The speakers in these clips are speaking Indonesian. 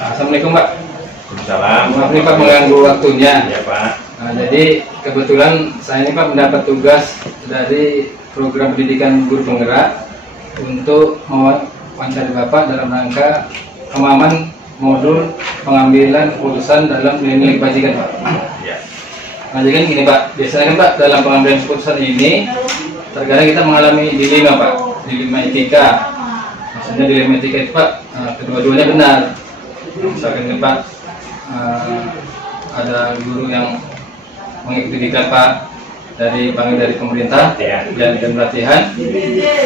Assalamualaikum Pak. Waalaikumsalam. Maaf nih Pak mengganggu waktunya. Ya Pak. Jadi kebetulan saya ini Pak mendapat tugas dari program pendidikan guru penggerak untuk mewawancari Bapak dalam rangka pemahaman modul pengambilan keputusan dalam nilai kebajikan Pak. Ya. Nah jadi kan gini Pak, biasanya kan Pak dalam pengambilan keputusan ini terkadang kita mengalami dilema Pak, dilema etika. Maksudnya dilema etika itu Pak, kedua-duanya benar. Misalkan nih Pak, ada guru yang mengikuti diklat Pak dari pemerintah dan pelatihan,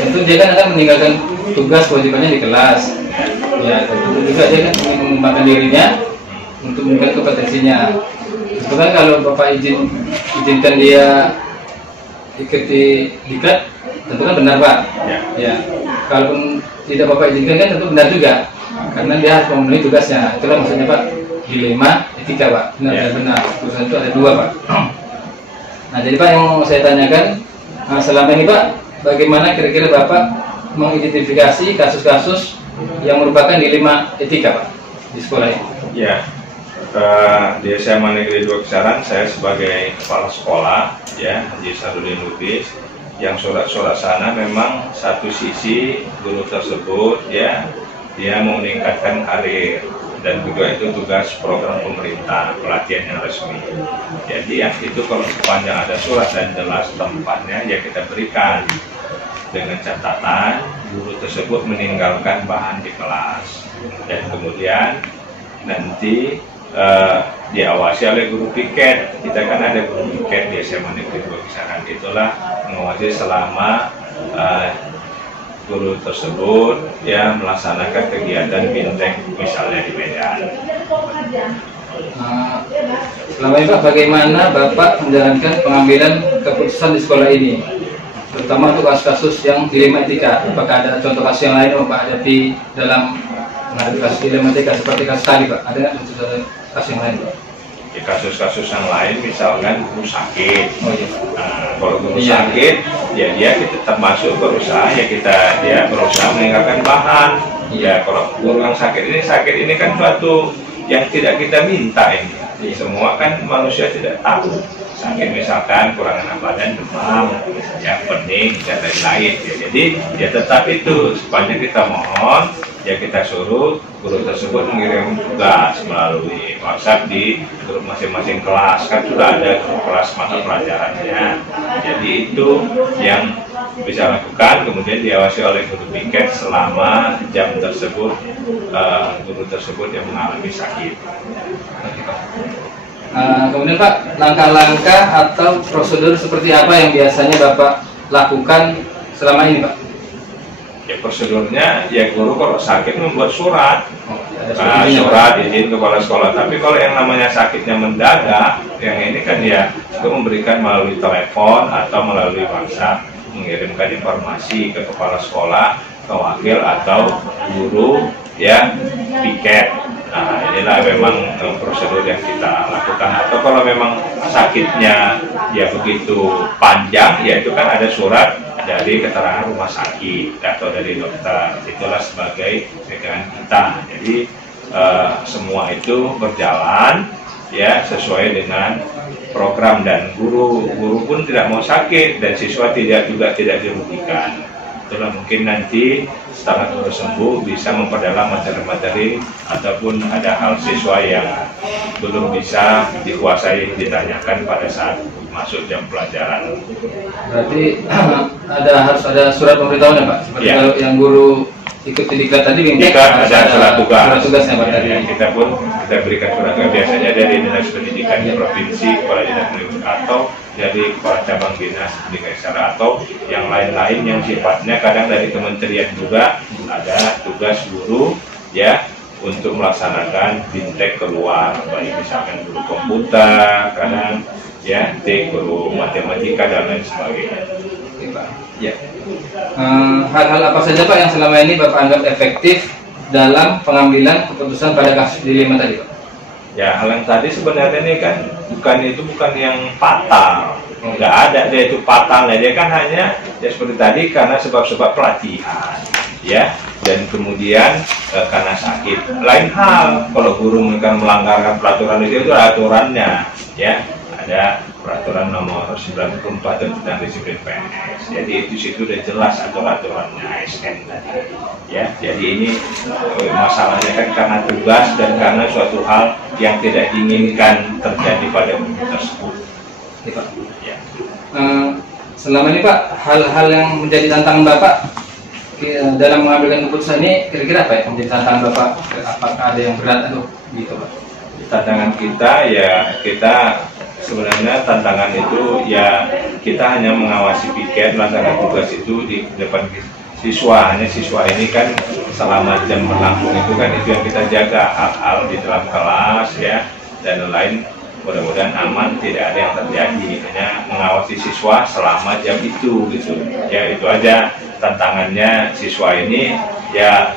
tentu dia kan akan meninggalkan tugas kewajibannya di kelas. Ya, tentu juga dia kan ingin mengembangkan dirinya untuk meningkatkan kompetensinya. Itu kan kalau Bapak izinkan dia ikuti diklat, tentu kan benar Pak. Ya, kalaupun tidak Bapak izinkan kan tentu benar juga, karena dia harus memenuhi tugasnya. Itulah maksudnya Pak, dilema etika Pak. Benar-benar keputusan itu ada dua Pak. Nah jadi Pak yang mau saya tanyakan, selama ini Pak, bagaimana kira-kira Bapak mengidentifikasi kasus-kasus yang merupakan dilema etika Pak di sekolah ini? Ya, di SMA Negeri 2 Kisaran saya sebagai kepala sekolah, ya, Haji Sarudin Lubis, yang surat-surat sana memang satu sisi guru tersebut ya dia mau meningkatkan karir, dan juga itu tugas program pemerintah, pelatihan yang resmi. Jadi yang itu kalau sepanjang ada surat dan jelas tempatnya ya kita berikan, dengan catatan guru tersebut meninggalkan bahan di kelas, dan kemudian nanti diawasi oleh guru piket. Kita kan ada guru piket di SMA Negeri 2 Kisaran, itulah mengawasi selama guru tersebut ya melaksanakan kegiatan bintek misalnya di Medan. Selama ini Pak, bagaimana Bapak menjalankan pengambilan keputusan di sekolah ini, terutama untuk kasus-kasus yang dilema etika? Apakah ada contoh kasus yang lain yang Bapak hadapi dalam menghadapi kasus dilema etika seperti kasus tadi Pak? Ada nggak kasus yang lain Pak? Di kasus-kasus yang lain misalkan guru sakit. Nah, kalau guru Iya. sakit ya dia kita termasuk berusaha ya dia berusaha meninggalkan bahan. Ya kalau guru yang sakit ini kan suatu yang tidak kita minta ini. Semua kan manusia tidak tahu. Sakit misalkan kurangan badan, demam, ya pening dan lain-lain. Ya, jadi ya tetap itu sepanjang kita mohon ya kita suruh guru tersebut mengirim tugas melalui WhatsApp di grup masing-masing kelas, kan sudah ada grup kelas mata pelajarannya. Jadi itu yang bisa lakukan, kemudian diawasi oleh guru piket selama jam tersebut guru tersebut yang mengalami sakit. Kemudian Pak, langkah-langkah atau prosedur seperti apa yang biasanya Bapak lakukan selama ini Pak? Ya prosedurnya ya guru kalau sakit membuat surat, Ada surat izin kepala sekolah. Tapi kalau yang namanya sakitnya mendadak, yang ini kan ya itu memberikan melalui telepon atau melalui WhatsApp, mengirimkan informasi ke kepala sekolah, ke wakil atau guru ya piket. Nah inilah memang prosedur yang kita lakukan. Atau kalau memang sakitnya ya begitu panjang, ya itu kan ada surat dari keterangan rumah sakit atau dari dokter, itulah sebagai pegangan kita. Jadi semua itu berjalan ya sesuai dengan program, dan guru pun tidak mau sakit dan siswa tidak dirugikan. Itulah mungkin nanti setelah guru sembuh bisa memperdalam materi-materi ataupun ada hal siswa yang belum bisa dikuasai ditanyakan pada saat masuk jam pelajaran. Berarti harus ada surat pemberitahuan ya Pak? Seperti Ya. kalau yang guru ikut diklat tadi, Jika ada surat tugas. Surat tugasnya Pak tadi. Ya, kita berikan surat tugas biasanya dari Dinas Pendidikan Provinsi, Kepala Dinas Pendidikan, atau dari Kepala Cabang Dinas Pendidikan secara, atau yang lain-lain yang sifatnya kadang dari kementerian juga ada tugas guru ya untuk melaksanakan bintek keluar, baik misalkan guru komputer, kadang ya guru matematika dan lain sebagainya. Oke Pak. Ya. Hal-hal apa saja Pak yang selama ini Bapak anggap efektif dalam pengambilan keputusan pada kasus dilema tadi Pak? Ya, hal yang tadi sebenarnya ini kan bukan yang fatal, nggak ada dia itu fatalnya, dia kan hanya ya seperti tadi karena sebab-sebab pelatihan, ya dan kemudian karena sakit. Lain hal kalau guru melanggarkan peraturan itu aturannya, ya ada peraturan nomor 94 tentang disiplin PNS. Jadi itu situ udah jelas aturannya ASN tadi. Ya, jadi ini masalahnya kan karena tugas dan karena suatu hal yang tidak diinginkan terjadi pada guru tersebut. Ya, Pak. Ya. Selama ini Pak, hal-hal yang menjadi tantangan Bapak dalam mengambil keputusan ini kira-kira apa ya menjadi tantangan Bapak? Apakah ada yang berat atau gitu Pak? Tantangan kita ya kita sebenarnya tantangan itu ya kita hanya mengawasi piket melaksanakan tugas itu di depan siswa. Hanya siswa ini kan selama jam berlangsung itu kan itu yang kita jaga, hal-hal di dalam kelas ya dan lain, mudah-mudahan aman, tidak ada yang terjadi. Hanya mengawasi siswa selama jam itu gitu ya, itu aja tantangannya siswa ini ya.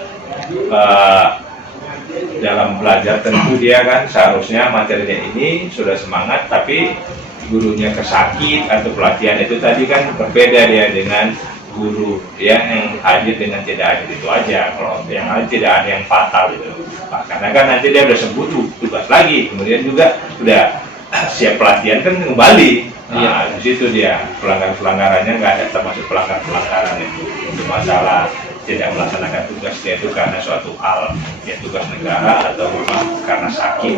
Dalam belajar tentu dia kan seharusnya materinya ini sudah semangat, tapi gurunya kesakit atau pelatihan itu tadi kan berbeda dia dengan guru ya yang hadir dengan tidak hadir, itu aja. Kalau yang hadir tidak ada yang fatal itu, karena kan nanti dia udah sembuh tugas lagi, kemudian juga udah siap pelatihan kan kembali. Nah, di situ dia pelanggarannya nggak ada, termasuk pelanggaran itu masalah tidak melaksanakan tugasnya itu karena suatu hal ya tugas negara atau memang karena sakit.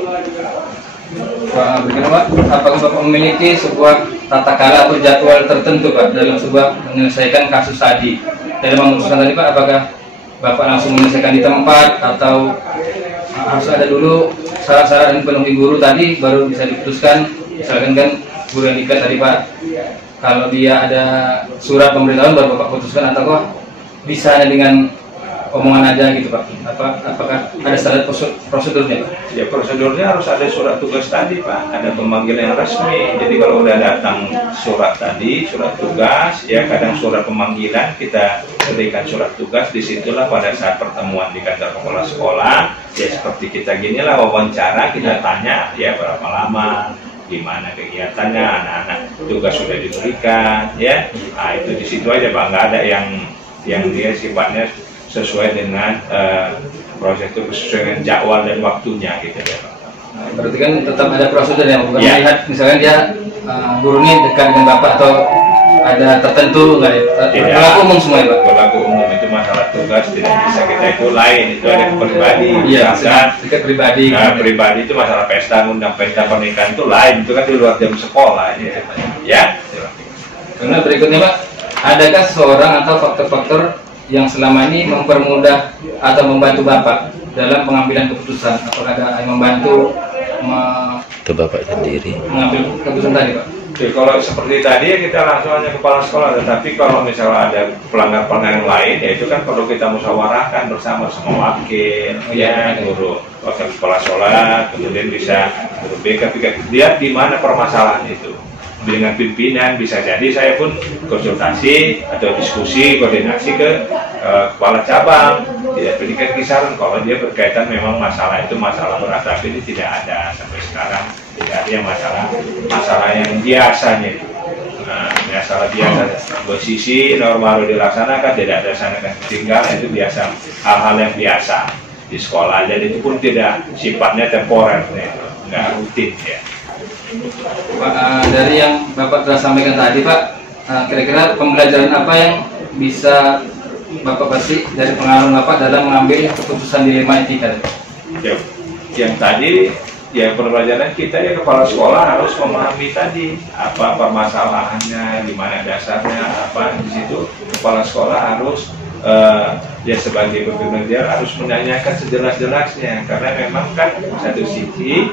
Pak, bagaimana Pak? Apakah Bapak memiliki sebuah tata cara atau jadwal tertentu Pak dalam sebuah menyelesaikan kasus tadi? Dalam memutuskan tadi Pak, apakah Bapak langsung menyelesaikan di tempat atau harus ada dulu syarat-syarat dan penuhi guru tadi baru bisa diputuskan? Misalkan kan guru yang nikah tadi Pak, kalau dia ada surat pemberitahuan baru Bapak putuskan, atau bisa dengan omongan aja gitu Pak? Apakah ada standar prosedurnya Pak? Ya prosedurnya harus ada surat tugas tadi Pak, ada pemanggilan yang resmi. Jadi kalau udah datang surat tadi, surat tugas, ya kadang surat pemanggilan kita berikan surat tugas, disitulah pada saat pertemuan di kantor kepala sekolah, ya seperti kita gini lah wawancara, kita tanya ya berapa lama, gimana kegiatannya, anak-anak tugas sudah diberikan, ya. Nah itu di situ aja Pak, nggak ada yang dia sifatnya sesuai dengan proses itu sesuai dengan jadwal dan waktunya gitu ya Pak. Berarti kan tetap ada prosedur yang bukan melihat misalnya dia guru ini dekat dengan Bapak atau ada tertentu nggak ya? Berlaku umum semua ya Pak? Berlaku umum, itu masalah tugas tidak bisa kita itu lain, itu ada pribadi. Iya, sedikit pribadi. Nah, pribadi itu masalah pesta, undang pesta pernikahan itu lain, itu kan di luar jam sekolah ya. Karena berikutnya Pak, adakah seseorang atau faktor-faktor yang selama ini mempermudah atau membantu Bapak dalam pengambilan keputusan? Apakah ada yang membantu ke Bapak sendiri mengambil keputusan tadi Pak? Oke, kalau seperti tadi ya kita langsung hanya kepala sekolah, tetapi kalau misalnya ada pelanggar-pelanggar yang lain, ya itu kan perlu kita musyawarahkan bersama wakil, ya guru, wakil kepala sekolah, kemudian bisa guru BK, lihat di mana permasalahan itu. Dengan pimpinan bisa jadi saya pun konsultasi atau diskusi koordinasi ke kepala cabang, tidak berikan kisaran kalau dia berkaitan memang masalah itu masalah berat, tapi ini tidak ada sampai sekarang, tidak ada yang masalah yang biasanya itu. Nah, masalah biasa posisi normal dilaksanakan, tidak ada sanakan tinggal, itu biasa, hal-hal yang biasa di sekolah, jadi itu pun tidak sifatnya temporer, nggak rutin ya. Pak, dari yang Bapak telah sampaikan tadi Pak, kira-kira pembelajaran apa yang bisa Bapak petik dari pengalaman Bapak dalam mengambil keputusan dilema etika? Ya, yang tadi ya pembelajaran kita ya kepala sekolah harus memahami tadi apa permasalahannya, di mana dasarnya, apa di situ kepala sekolah harus ya sebagai pembelajar harus menanyakan sejelas-jelasnya, karena memang kan satu sisi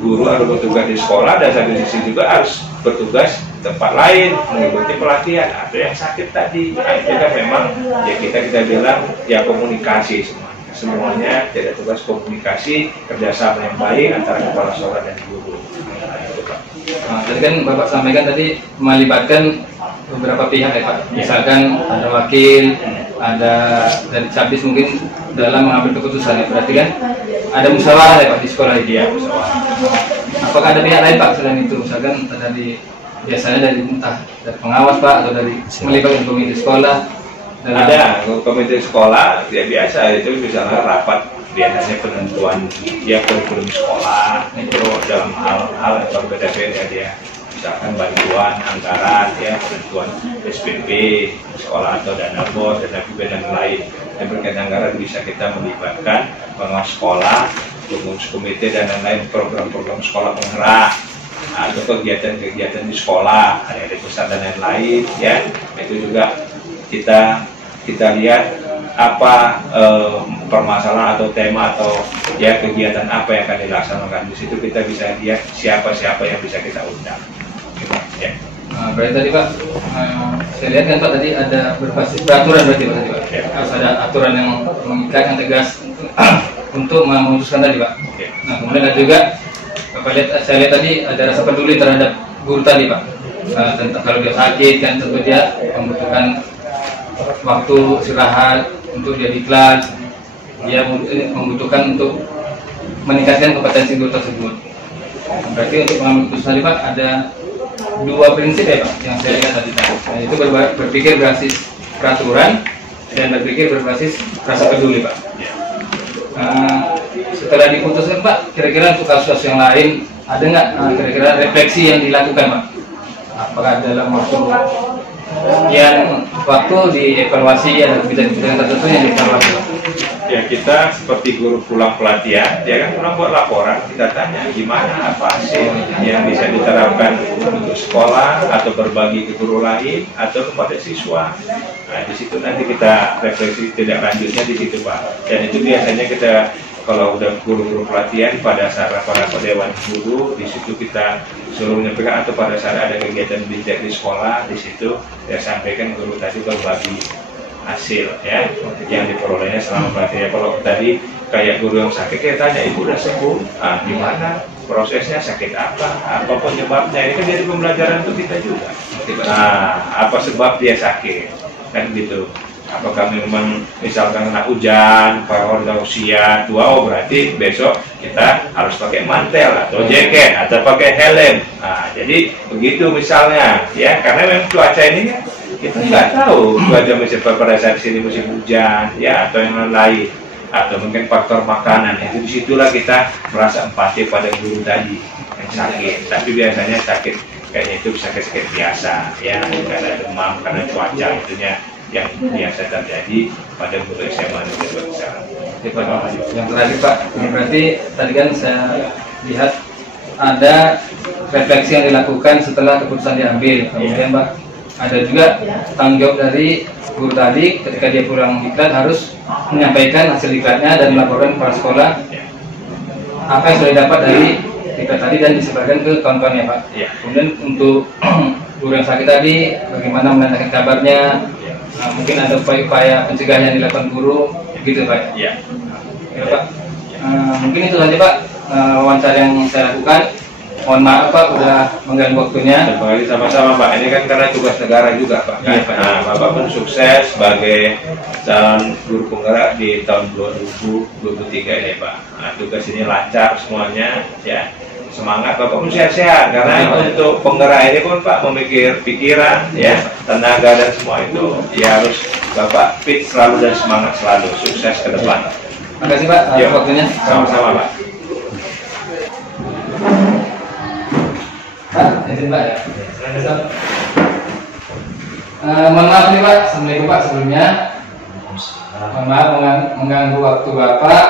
guru harus bertugas di sekolah dan satu sisi juga harus bertugas di tempat lain mengikuti pelatihan. Ada yang sakit tadi, nah, itu kan memang ya kita bilang ya komunikasi semuanya tidak tugas komunikasi, kerjasama yang baik antara kepala sekolah dan guru. Nah, tadi kan Bapak sampaikan tadi melibatkan beberapa pihak ya Pak, misalkan ada wakil, ada dari Cabis mungkin dalam mengambil keputusan ya, berarti kan ada musyawarah ya Pak di sekolah ini ya. Apakah ada pihak lain Pak selain itu, misalkan dari biasanya dari entah dari pengawas Pak atau dari melibatkan komite sekolah Ada komite sekolah ya biasa itu misalnya rapat biasanya penentuan dia kurikulum sekolah itu dalam hal-hal yang berbeda-beda dia misalkan bantuan anggaran ya penentuan SPP sekolah atau dana bos dan lain yang berkaitan anggaran bisa kita melibatkan pengawas sekolah pengurus komite dan lain-lain program-program sekolah penggerak atau kegiatan-kegiatan di sekolah ada di pusat dan lain-lain ya itu juga kita lihat apa permasalahan atau tema atau ya kegiatan apa yang akan dilaksanakan di situ kita bisa lihat siapa-siapa yang bisa kita undang ya. Berarti tadi Pak saya lihat kan Pak tadi ada berbasis peraturan berarti Pak tadi Pak ya. Harus ada aturan yang mengikat yang tegas untuk memutuskan tadi Pak ya. Nah kemudian ada juga Bapak lihat saya lihat tadi ada rasa peduli terhadap guru tadi Pak tentang kalau dia sakit kan tentu dia membutuhkan waktu istirahat untuk dia di kelas dia membutuhkan untuk meningkatkan kompetensi guru tersebut. Berarti untuk mengambil keputusan tadi Pak ada dua prinsip ya Pak yang saya lihat tadi yaitu berpikir berbasis peraturan dan berpikir berbasis rasa peduli Pak. Setelah diputuskan Pak kira-kira untuk kasus yang lain ada nggak kira-kira refleksi yang dilakukan Pak? Apakah dalam waktu dievaluasi ada kebijakan tertentu yang dievaluasi? Ya kita seperti guru pulang pelatihan, dia kan pulang buat laporan, kita tanya gimana apa hasil yang bisa diterapkan untuk sekolah atau berbagi ke guru lain atau kepada siswa. Nah di situ nanti kita refleksi tidak lanjutnya di situ Pak. Dan itu biasanya kita kalau udah guru-guru pelatihan pada saat para dewan guru di situ kita suruh menyampaikan atau pada saat ada kegiatan bijak di sekolah di situ saya sampaikan guru tadi berbagi hasil ya yang diperolehnya selama pelatihan. Kalau tadi kayak guru yang sakit kita tanya ibu udah sembuh, gimana prosesnya sakit apa penyebabnya ini kan jadi pembelajaran untuk kita juga. Nah apa sebab dia sakit kan gitu. Apakah memang misalkan kena hujan, pada usia tua, oh berarti besok kita harus pakai mantel atau jaket atau pakai helm. Nah, jadi begitu misalnya, ya karena memang cuaca ini kan kita nggak tahu cuaca musim pada saat sini musim hujan, ya atau yang lain, atau mungkin faktor makanan. Itu disitulah kita merasa empati pada guru tadi yang sakit. Tapi biasanya sakit kayaknya itu sakit biasa, ya karena demam, karena cuaca itunya yang biasa terjadi pada guru SMA dan besar. Yang terakhir Pak, berarti tadi kan saya lihat ada refleksi yang dilakukan setelah keputusan diambil. Kemudian Pak, ada juga tanggung jawab dari guru tadi ketika dia pulang diklat harus menyampaikan hasil diklatnya dan melaporkan kepada sekolah apa yang sudah didapat dari diklat tadi dan disebarkan ke kawan-kawannya Pak. Kemudian untuk guru yang sakit tadi bagaimana menanyakan kabarnya. Nah, mungkin ada upaya-upaya pencegahan yang dilakukan guru, gitu Pak. Iya. Ya, Pak. Mungkin itu saja Pak wawancara yang saya lakukan. Mohon maaf Pak, udah mengganggu waktunya. Terima kasih sama-sama Pak. Ini kan karena tugas negara juga Pak. Iya, Pak. Nah, Bapak pun sukses sebagai calon guru penggerak di tahun 2023 ini Pak. Nah, tugas ini lancar semuanya, ya. Semangat Bapak pun sehat-sehat karena untuk penggerak ini pun Pak memikir pikiran ya tenaga dan semua itu ya harus Bapak fit selalu dan semangat selalu sukses ke depan. Terima kasih Pak atas waktunya. Sama-sama Pak. Pak, izin Pak ya. Mohon maaf nih Pak, Assalamualaikum Pak sebelumnya. Mohon maaf mengganggu waktu Bapak.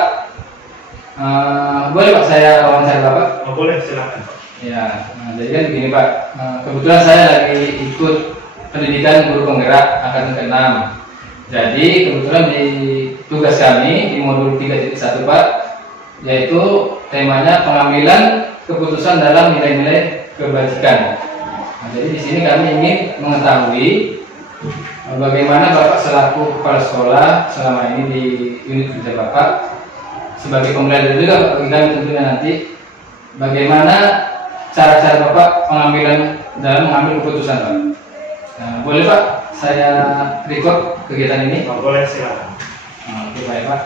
Boleh Pak saya wawancara Bapak? Oh, boleh, silakan. Ya, jadi kan begini Pak, kebetulan saya lagi ikut pendidikan guru penggerak angkatan ke-6. Jadi kebetulan di tugas kami di modul 3.1 Pak, yaitu temanya pengambilan keputusan dalam nilai-nilai kebajikan. Nah, jadi di sini kami ingin mengetahui bagaimana Bapak selaku kepala sekolah selama ini di unit kerja Bapak sebagai pembelajar juga bagi kami tentunya nanti bagaimana cara-cara Bapak pengambilan dalam mengambil keputusan Pak. Nah, boleh Pak saya record kegiatan ini? Boleh, silakan. Oke baik Pak.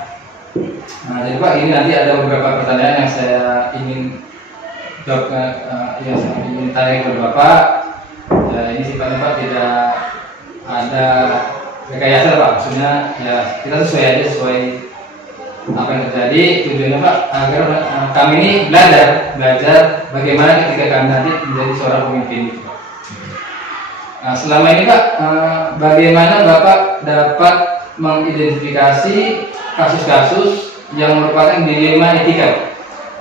Nah jadi Pak ini nanti ada beberapa pertanyaan yang saya ingin jawab yang saya ingin tanya kepada Bapak. Ya, ini sifatnya Pak tidak ada rekayasa Pak, maksudnya ya kita sesuai aja sesuai apa yang terjadi. Tujuannya Pak agar kami ini belajar bagaimana ketika kami nanti menjadi seorang pemimpin. Nah, selama ini Pak, bagaimana Bapak dapat mengidentifikasi kasus-kasus yang merupakan dilema etika?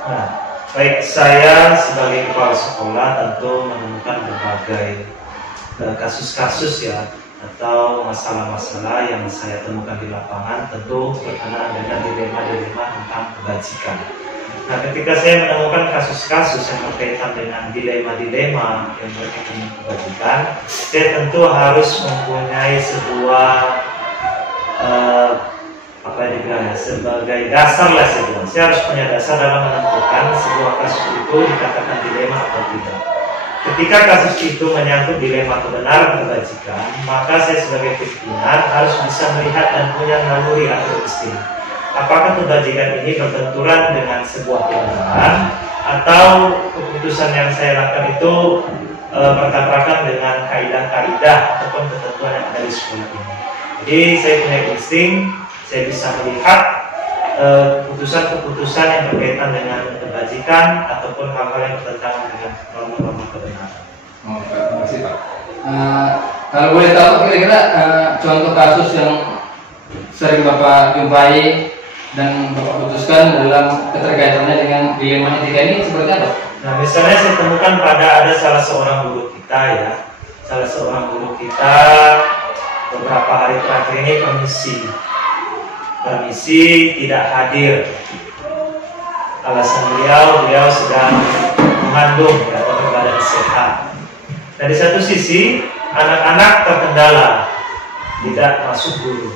Nah, baik, saya sebagai kepala sekolah tentu menemukan berbagai kasus-kasus ya, atau masalah-masalah yang saya temukan di lapangan, tentu berkenaan dengan dilema-dilema tentang kebajikan. Nah, ketika saya menemukan kasus-kasus yang berkaitan dengan dilema-dilema yang berkaitan dengan kebajikan, saya tentu harus mempunyai sebuah apa yang dibilangnya, sebagai dasar lah sebuah. Saya harus punya dasar dalam menentukan sebuah kasus itu dikatakan dilema atau tidak. Ketika kasus itu menyangkut dilema kebenaran kebajikan, maka saya sebagai pimpinan harus bisa melihat dan punya naluri atau insting. Apakah kebajikan ini berbenturan dengan sebuah kebenaran atau keputusan yang saya lakukan itu bertabrakan dengan kaidah-kaidah ataupun ketentuan yang ada di sekolah ini. Jadi saya punya insting, saya bisa melihat keputusan-keputusan yang berkaitan dengan kebajikan ataupun hal-hal yang bertentangan dengan norma-norma kebenaran. Oh, terima kasih Pak. Kalau boleh tahu kira-kira contoh kasus yang sering Bapak jumpai dan Bapak putuskan dalam keterkaitannya dengan dilema etika ini seperti apa? Nah, misalnya saya temukan pada ada salah seorang guru kita ya, salah seorang guru kita beberapa hari terakhir ini permisi tidak hadir. Alasan beliau sedang mengandung atau berbadan sehat. Nah, di satu sisi anak-anak terkendala tidak masuk guru.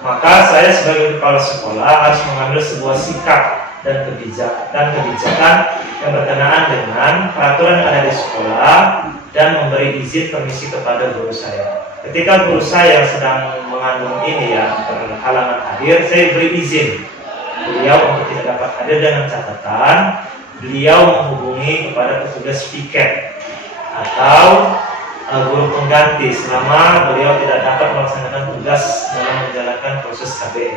Maka saya sebagai kepala sekolah harus mengambil sebuah sikap dan kebijakan yang berkenaan dengan peraturan yang ada di sekolah dan memberi izin permisi kepada guru saya. Ketika guru saya sedang mengandung ini ya berhalangan hadir, saya beri izin beliau untuk tidak dapat hadir dengan catatan beliau menghubungi kepada petugas piket atau guru pengganti selama beliau tidak dapat melaksanakan tugas dalam menjalankan proses KBM.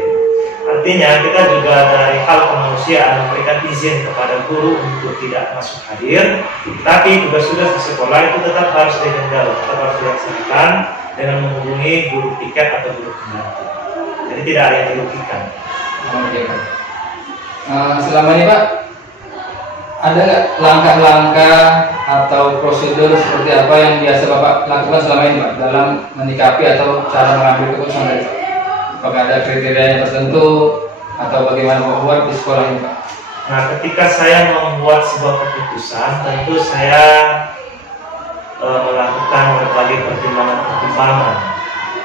Artinya kita juga dari hal kemanusiaan memberikan izin kepada guru untuk tidak masuk hadir, tapi tugas-tugas di sekolah itu tetap harus dihandle, tetap harus dilaksanakan dengan menghubungi guru piket atau guru pengganti. Jadi tidak ada yang dirugikan. Oke Pak. Selama ini Pak, ada nggak langkah-langkah atau prosedur seperti apa yang biasa Bapak lakukan selama ini Pak dalam menyikapi atau cara mengambil keputusan dari Pak? Apakah ada kriteria yang tertentu atau bagaimana membuat di sekolah ini Pak? Nah, ketika saya membuat sebuah keputusan, tentu saya melakukan berbagai pertimbangan-pertimbangan.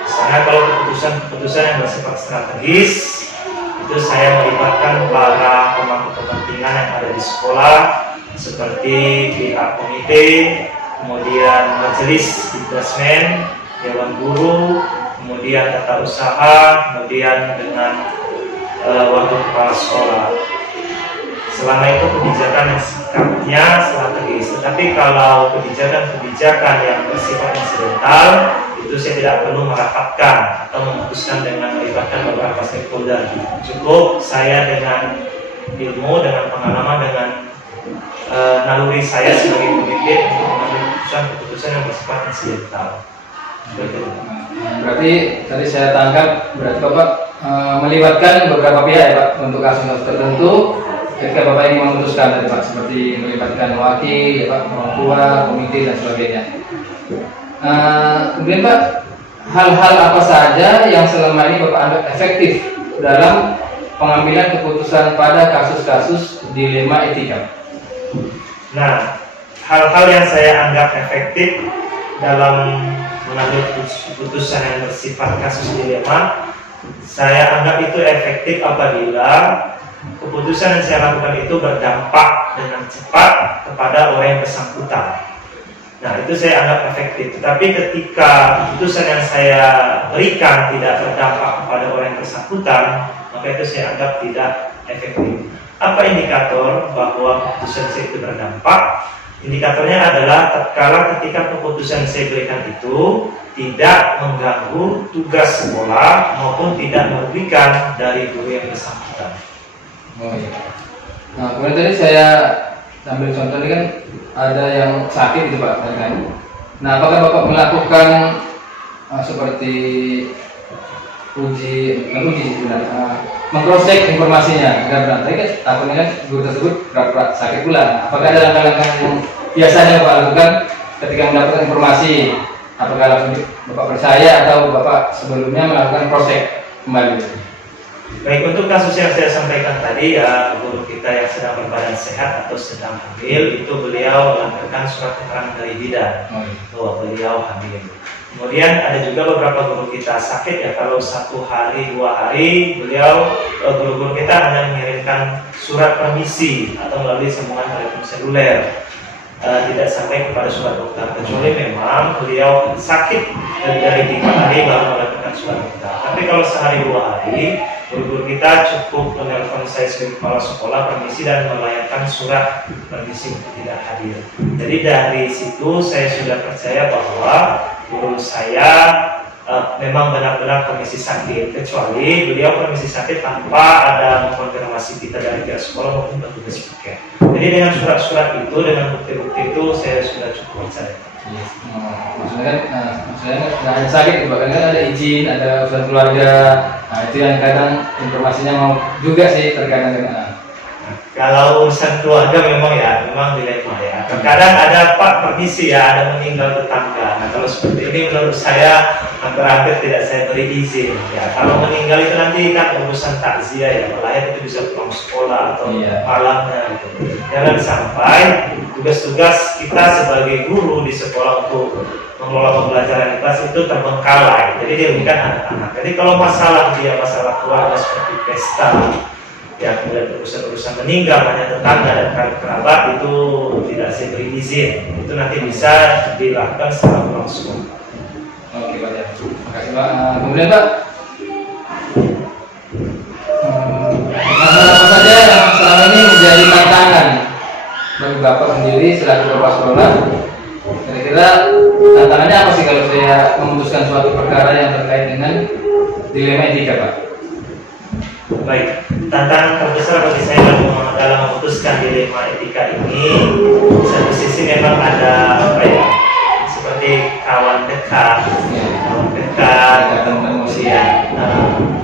Misalnya kalau keputusan yang bersifat strategis, itu saya melibatkan para pemangku kepentingan yang ada di sekolah seperti pihak komite, kemudian majelis dikdasmen, dewan guru, kemudian tata usaha, kemudian dengan wakil kepala sekolah. Selama itu kebijakan yang sikapnya strategis, tetapi kalau kebijakan yang bersifat insidental itu saya tidak perlu merapatkan atau memutuskan dengan melibatkan beberapa stakeholder. Cukup saya dengan ilmu, dengan pengalaman, dengan naluri saya sebagai pemimpin untuk mengambil keputusan yang bersifat insidental. Berarti tadi saya tangkap berarti Bapak melibatkan beberapa pihak ya Pak untuk kasus tertentu. Ketika Bapak ini memutuskan tadi Pak, seperti melibatkan wakil, ya Pak, orang tua, komite dan sebagainya. Kemudian Pak, hal-hal apa saja yang selama ini Bapak anggap efektif dalam pengambilan keputusan pada kasus-kasus dilema etika? Nah, hal-hal yang saya anggap efektif dalam mengambil keputusan yang bersifat kasus dilema, saya anggap itu efektif apabila keputusan yang saya lakukan itu berdampak dengan cepat kepada orang yang bersangkutan. Nah, itu saya anggap efektif. Tetapi ketika keputusan yang saya berikan tidak berdampak kepada orang yang bersangkutan, maka itu saya anggap tidak efektif. Apa indikator bahwa keputusan saya itu berdampak? Indikatornya adalah tatkala ketika keputusan saya berikan itu tidak mengganggu tugas sekolah maupun tidak merugikan dari guru yang bersangkutan. Oh iya. Nah, kemudian tadi saya ambil contoh ini kan ada yang sakit gitu Pak, kan? Nah, apakah Bapak melakukan seperti uji sebenarnya, mengcross-check informasinya, benar-benar tadi kan takutnya kan guru tersebut berat sakit pula. Apakah ada langkah-langkah yang biasanya Bapak lakukan ketika mendapatkan informasi? Apakah langsung Bapak percaya atau Bapak sebelumnya melakukan cross-check kembali? Baik, untuk kasus yang saya sampaikan tadi ya, guru kita yang sedang berbadan sehat atau sedang hamil itu beliau melampirkan surat keterangan dari bidan bahwa beliau hamil. Kemudian ada juga beberapa guru kita sakit ya, kalau 1 hari 2 hari beliau guru-guru kita hanya mengirimkan surat permisi atau melalui sambungan telepon seluler, tidak sampai kepada surat dokter, kecuali memang beliau sakit dari 3 hari baru melakukan surat dokter. Tapi kalau sehari 2 hari guru-guru kita cukup menelpon saya sebagai kepala sekolah permisi dan melayangkan surat permisi untuk tidak hadir. Jadi dari situ saya sudah percaya bahwa guru saya memang benar-benar permisi sakit, kecuali beliau permisi sakit tanpa ada konfirmasi kita dari pihak sekolah maupun petugas piket. Jadi dengan surat-surat itu, dengan bukti-bukti itu saya sudah cukup percaya. Maksudnya nggak hanya sakit, bahkan kan ada izin, ada urusan keluarga. Nah itu yang kadang informasinya mau juga sih terkadang dengan. Kalau urusan keluarga memang dilema ya. Terkadang ada Pak permisi ya, ada meninggal tetangga. Nah kalau seperti ini menurut saya hampir tidak saya beri izin ya. Kalau meninggal itu nanti kan urusan takziah ya, melahir itu bisa pulang sekolah atau malamnya gitu. Jangan sampai tugas-tugas kita sebagai guru di sekolah untuk mengelola pembelajaran di kelas itu terbengkalai. Jadi dirugikan anak-anak. Jadi kalau masalah keluarga seperti pesta ya, kemudian urusan meninggal hanya tetangga dan kerabat itu tidak saya beri izin. Itu nanti bisa dilakukan setelah pulang sekolah. Oke Pak ya, terima kasih Pak. Kemudian Pak, masalah apa saja yang selama ini menjadi tantangan bagi Bapak sendiri selaku kepala sekolah? Kira-kira tantangannya apa sih kalau saya memutuskan suatu perkara yang terkait dengan dilema etika Pak? Baik, tantangan terbesar bagi saya dalam memutuskan dilema etika ini, satu sisi memang ada seperti kawan dekat, kemudian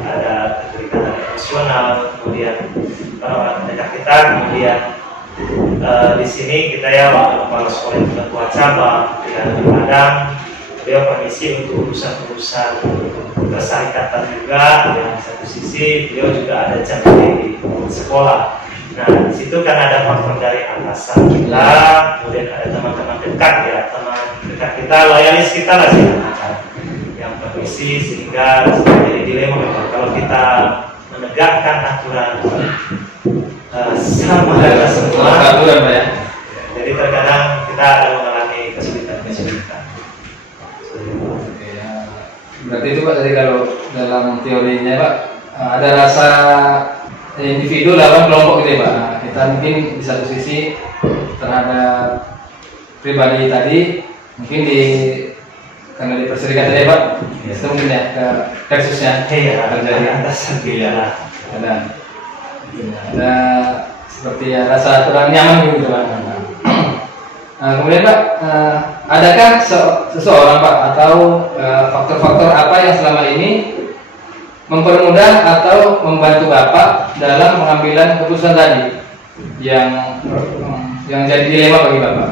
ada keterikatan emosional, kemudian orang dekat kita, kemudian di sini kita ya wakil kepala sekolah yang ketua cabang, ya kadang beliau permisi untuk urusan-urusan persyarikatan juga. Di satu sisi beliau juga ada jam di sekolah. Nah di situ kan ada faktor dari atasan kita, kemudian ada teman-teman dekat ya, teman dekat kita, loyalis kita lah sih yang permisi, sehingga jadi dilema memang kalau kita menegakkan aturan sama dengan semua aturan Pak ya. Jadi terkadang kita ada mengalami kesulitan. Berarti itu Pak, tadi kalau dalam teorinya Pak ada rasa individu lawan kelompok gitu ya Pak. Nah, kita mungkin di satu sisi terhadap pribadi tadi mungkin karena di perserikatan ya Pak, itu mungkin ya ke versusnya terjadi ada seperti ya rasa kurang nyaman gitu Pak. Nah, kemudian Pak, adakah seseorang Pak atau faktor-faktor apa yang selama ini mempermudah atau membantu Bapak dalam pengambilan keputusan tadi yang jadi dilema bagi Bapak?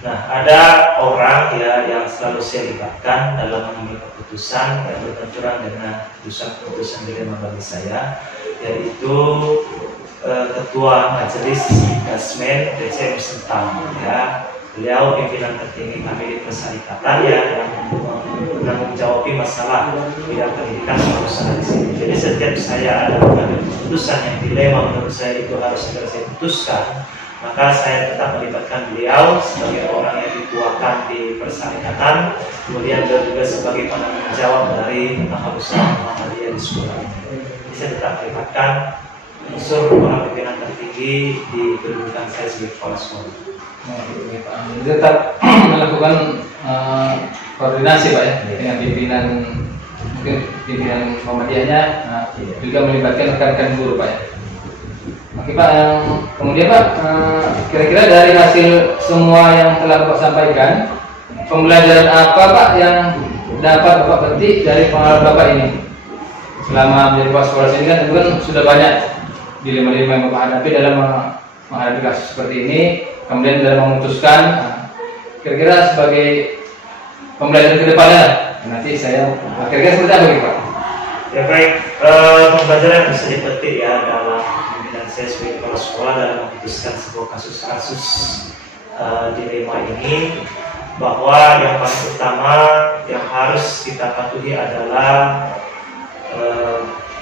Nah, ada orang ya yang selalu saya libatkan dalam mengambil keputusan yang berbenturan dengan keputusan dilema bagi saya, yaitu Ketua Majelis Dasmen DCM Sentang ya. Beliau pimpinan tertinggi kami di persyarikatan ya, yang menanggung jawab masalah bidang pendidikan usaha di sini. Jadi setiap saya ada mengambil keputusan yang dilema menurut saya itu harus segera saya putuskan, maka saya tetap melibatkan beliau sebagai orang yang dituakan di persyarikatan, kemudian beliau juga sebagai penanggung jawab dari usaha Muhammadiyah di sekolah ini. Jadi saya tetap melibatkan unsur orang pimpinan tertinggi di kedudukan saya sebagai kepala sekolah. Jadi tetap melakukan koordinasi Pak ya dengan pimpinan, mungkin pimpinan Muhammadiyahnya, juga melibatkan rekan-rekan guru Pak ya. Oke Pak, kemudian Pak, kira-kira dari hasil semua yang telah Bapak sampaikan, pembelajaran apa Pak yang dapat Bapak petik dari pengalaman Bapak ini selama menjadi kepala sekolah sini? Kan itu kan sudah banyak dilema-dilema yang Bapak hadapi dalam menghadapi kasus seperti ini, kemudian dalam memutuskan, kira-kira sebagai pembelajaran ke depannya nanti saya kira-kira seperti apa gitu Pak? Ya baik, pembelajaran yang bisa dipetik ya dalam pimpinan saya sebagai kepala sekolah dalam memutuskan sebuah kasus-kasus dilema ini, bahwa yang paling utama yang harus kita patuhi adalah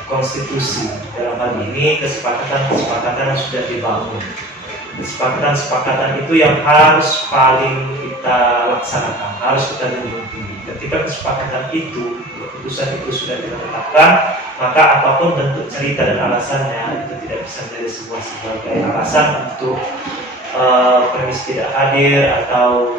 konstitusi. Dalam hal ini kesepakatan-kesepakatan yang sudah dibangun. Kesepakatan-kesepakatan itu yang harus paling kita laksanakan, harus kita junjung tinggi. Ketika kesepakatan itu, keputusan itu sudah kita tetapkan, maka apapun bentuk cerita dan alasannya itu tidak bisa menjadi sebagai alasan untuk premis tidak hadir atau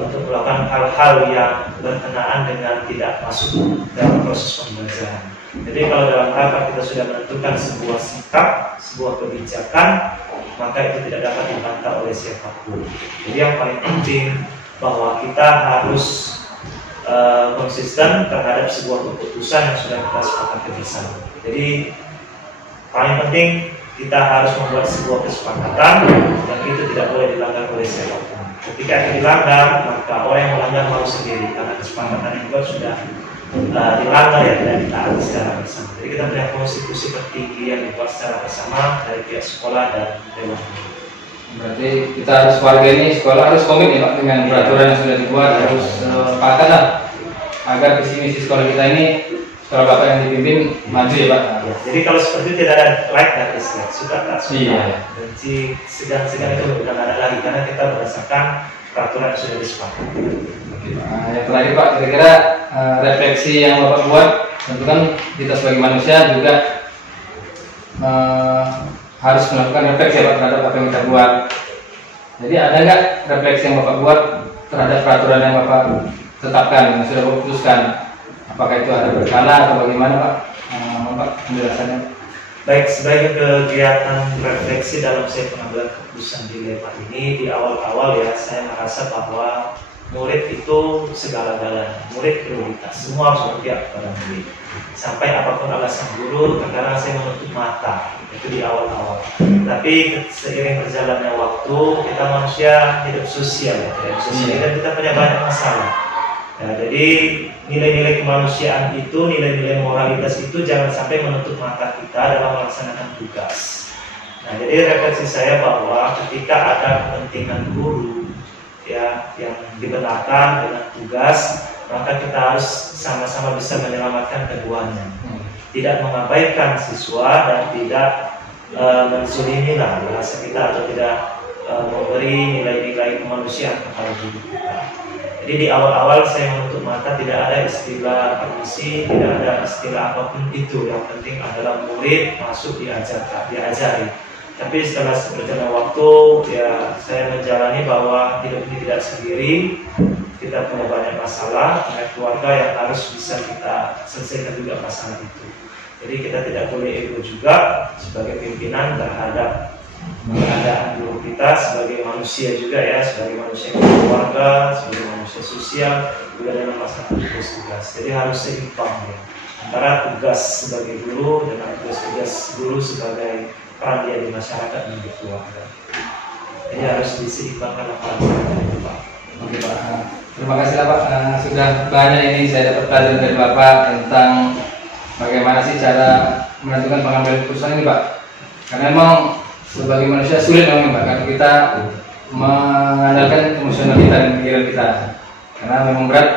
untuk melakukan hal-hal yang berkenaan dengan tidak masuk dalam proses pembelajaran. Jadi kalau dalam rapat kita sudah menentukan sebuah sikap, sebuah kebijakan, maka itu tidak dapat dibantah oleh siapapun. Jadi yang paling penting bahwa kita harus konsisten terhadap sebuah keputusan yang sudah kita sepakati bersama. Jadi paling penting kita harus membuat sebuah kesepakatan dan itu tidak boleh dilanggar oleh siapapun. Ketika itu dilanggar, maka orang yang melanggar mau sendiri karena kesepakatan yang dibuat sudah dilanggar ya, tidak ditaati secara bersama. Jadi kita punya konstitusi tertinggi yang dibuat secara bersama dari pihak sekolah dan dewan. Berarti kita harus warga ini sekolah harus komit ya Pak dengan peraturan yang sudah dibuat, harus sepakat lah agar visi misi sekolah kita ini, sekolah Bapak yang dipimpin maju ya Pak. Ya, jadi kalau seperti itu tidak ada like dan dislike, suka tak suka, benci, segan-segan itu sudah tidak ada lagi karena kita berdasarkan peraturan yang sudah disepakati. Yang terakhir Pak, kira-kira refleksi yang Bapak buat, tentu kan kita sebagai manusia juga harus melakukan refleksi ya Pak terhadap apa yang kita buat. Jadi ada nggak refleksi yang Bapak buat terhadap peraturan yang Bapak tetapkan, yang sudah Bapak putuskan? Apakah itu ada berkala atau bagaimana Pak? Bapak penjelasannya. Baik, sebagai kegiatan refleksi dalam saya pengambilan keputusan dilema ini, di awal-awal ya saya merasa bahwa murid itu segala-galanya, murid prioritas, semua harus berpihak kepada murid. Sampai apapun alasan guru, terkadang saya menutup mata, itu di awal-awal. Tapi seiring berjalannya waktu, kita manusia hidup sosial, dan kita punya banyak masalah. Ya, jadi nilai-nilai kemanusiaan itu, nilai-nilai moralitas itu jangan sampai menutup mata kita dalam melaksanakan tugas. Nah, jadi refleksi saya bahwa ketika ada kepentingan guru ya yang dibenarkan dengan tugas, maka kita harus sama-sama bisa menyelamatkan keduanya. Tidak mengabaikan siswa dan tidak menzalimi lah bahasa kita, atau tidak memberi nilai-nilai kemanusiaan kepada guru kita. Jadi di awal-awal saya menutup mata, tidak ada istilah permisi, tidak ada istilah apapun itu. Yang penting adalah murid masuk diajari. Tapi setelah berjalan waktu, ya saya menjalani bahwa hidup ini tidak sendiri. Kita punya banyak masalah, punya keluarga yang harus bisa kita selesaikan juga masalah itu. Jadi kita tidak boleh ego juga sebagai pimpinan terhadap keadaan guru kita, sebagai manusia juga ya, sebagai manusia keluarga, sebagai manusia sosial, juga dalam melaksanakan tugas-tugas. Jadi harus seimbang ya, antara tugas sebagai guru dengan tugas-tugas guru sebagai peran dia di masyarakat dan di keluarga. Jadi harus diseimbangkan peran itu Pak. Oke Pak, terima kasih lah Pak. Sudah banyak ini saya dapat pelajaran dari Bapak tentang bagaimana sih cara menentukan pengambilan keputusan ini Pak. Karena memang sebagai manusia sulit memang Pak, karena kita mengandalkan emosional kita dan pikiran kita. Karena memang berat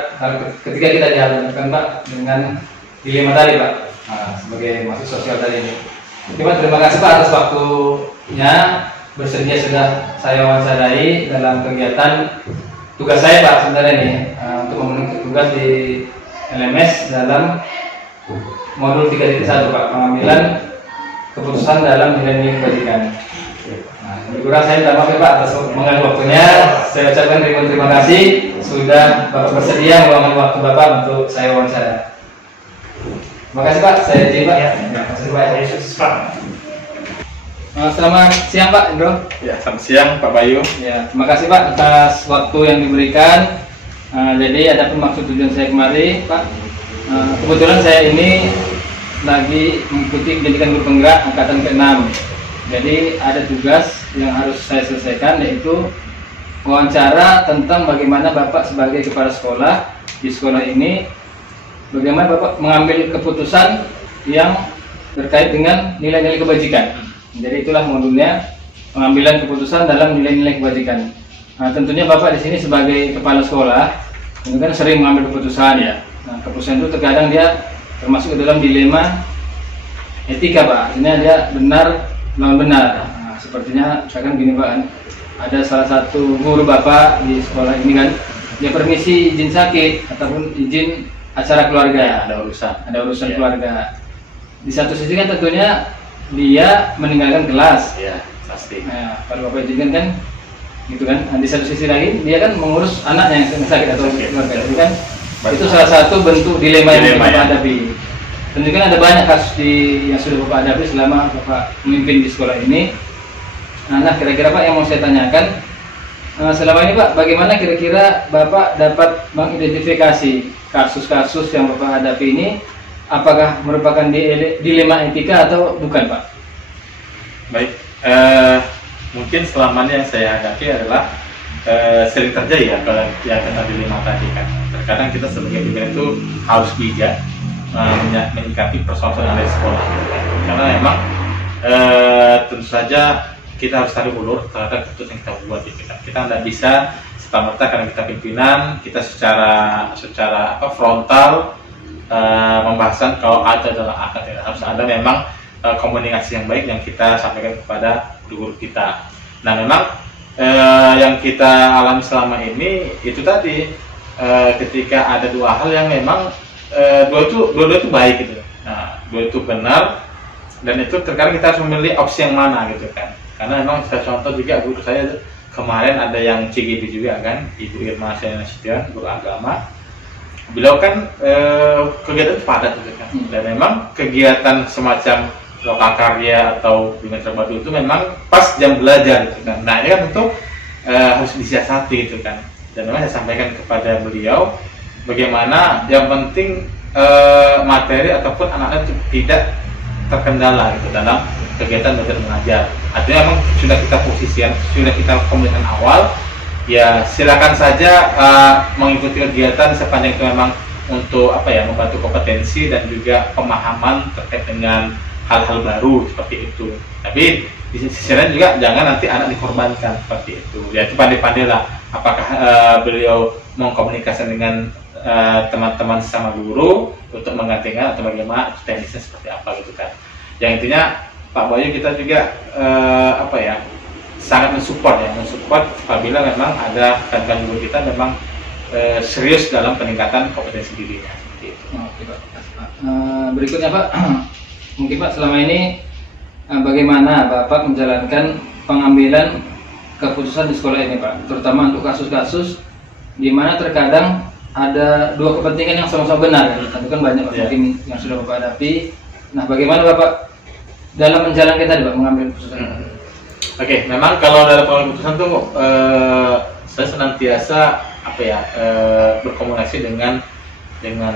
ketika kita dihadapkan Pak dengan dilema tadi Pak, sebagai mahasiswa sosial tadi ini. Terima kasih Pak atas waktunya, bersedia sudah saya wawancarai dalam kegiatan tugas saya Pak sebenarnya ini, untuk memenuhi tugas di LMS dalam modul 3.1 Pak, pengambilan keputusan dalam nilai-nilai kebajikan. Nah, lebih kurang saya minta maaf ya Pak atas mengganggu waktunya. Saya ucapkan terima kasih sudah Bapak bersedia meluangkan waktu Bapak untuk saya wawancara. Terima kasih Pak, saya izin Pak. Terima kasih Pak. Yesus Pak. Selamat siang Pak Indro. Ya, selamat siang Pak Bayu. Ya, terima kasih Pak atas waktu yang diberikan. Jadi ada maksud tujuan saya kemari Pak. Kebetulan saya ini lagi mengikuti pendidikan guru penggerak angkatan ke-6. Jadi ada tugas yang harus saya selesaikan, yaitu wawancara tentang bagaimana Bapak sebagai kepala sekolah di sekolah ini, bagaimana Bapak mengambil keputusan yang terkait dengan nilai-nilai kebajikan. Jadi itulah modulnya, pengambilan keputusan dalam nilai-nilai kebajikan. Nah, tentunya Bapak di sini sebagai kepala sekolah, tentu kan sering mengambil keputusan ya. Nah, keputusan itu terkadang dia termasuk ke dalam dilema etika Pak, artinya dia benar lawan benar. Nah, sepertinya misalkan gini Pak, ada salah satu guru Bapak di sekolah ini kan, dia permisi izin sakit ataupun izin acara keluarga, ada urusan ya. Keluarga. Di satu sisi kan tentunya dia meninggalkan kelas Ya, pasti. Nah, kalau Bapak izinkan kan gitu kan. Nah, di satu sisi lagi dia kan mengurus anaknya yang sakit atau keluarga, jadi kan itu salah satu bentuk dilema yang Bapak hadapi. Tentu kan ada banyak kasus yang sudah Bapak hadapi selama Bapak memimpin di sekolah ini. Nah, kira-kira Pak yang mau saya tanyakan, selama ini Pak, bagaimana kira-kira Bapak dapat mengidentifikasi kasus-kasus yang Bapak hadapi ini, apakah merupakan dilema etika atau bukan Pak? Baik, mungkin selama ini yang saya hadapi adalah sering terjadi ya kalau yang kata dilema tadi kan. Terkadang kita sebagai pimpinan itu harus bijak menyikapi persoalan dari sekolah, karena memang tentu saja kita harus tarik ulur terhadap keputusan yang kita buat. Kita tidak bisa serta-merta karena kita pimpinan kita secara frontal membahaskan kalau ada adalah akad. Harus ada memang komunikasi yang baik yang kita sampaikan kepada guru kita. Nah, memang yang kita alami selama ini itu tadi, ketika ada dua hal yang memang dua itu baik gitu. Nah, dua itu benar, dan itu terkadang kita harus memilih opsi yang mana gitu kan. Karena memang saya contoh juga guru saya kemarin ada yang CGB juga kan, Ibu Irma Nasution, guru agama. Beliau kan kegiatan itu padat gitu kan. Dan memang kegiatan semacam lokal karya atau bimbingan terpadu itu memang pas jam belajar gitu kan. Nah, ini kan tentu harus disiasati gitu kan. Dan memang saya sampaikan kepada beliau bagaimana yang penting materi ataupun anak-anak itu tidak terkendala gitu dalam kegiatan belajar mengajar. Artinya memang sudah kita posisikan, sudah kita komunikasikan awal, ya silakan saja mengikuti kegiatan sepanjang itu memang untuk membantu kompetensi dan juga pemahaman terkait dengan hal-hal baru seperti itu. Tapi di sisi lain juga jangan nanti anak dikorbankan seperti itu. Ya itu pandai-pandai lah. Apakah beliau mengkomunikasikan dengan teman-teman sesama guru untuk menggantikan atau bagaimana teknisnya seperti apa gitu kan. Yang intinya Pak Bayu kita juga sangat mensupport apabila memang ada rekan guru kita memang serius dalam peningkatan kompetensi dirinya. Gitu. Oke Pak. Berikutnya Pak, mungkin Pak selama ini bagaimana Bapak menjalankan pengambilan keputusan di sekolah ini Pak, terutama untuk kasus-kasus di mana terkadang ada dua kepentingan yang sama-sama benar. Tentu kan banyak Pak mungkin yang sudah Bapak hadapi. Nah, bagaimana Bapak dalam menjalankan tadi Pak mengambil keputusan? Oke, memang kalau dalam pengambilan keputusan tuh saya senantiasa berkomunikasi dengan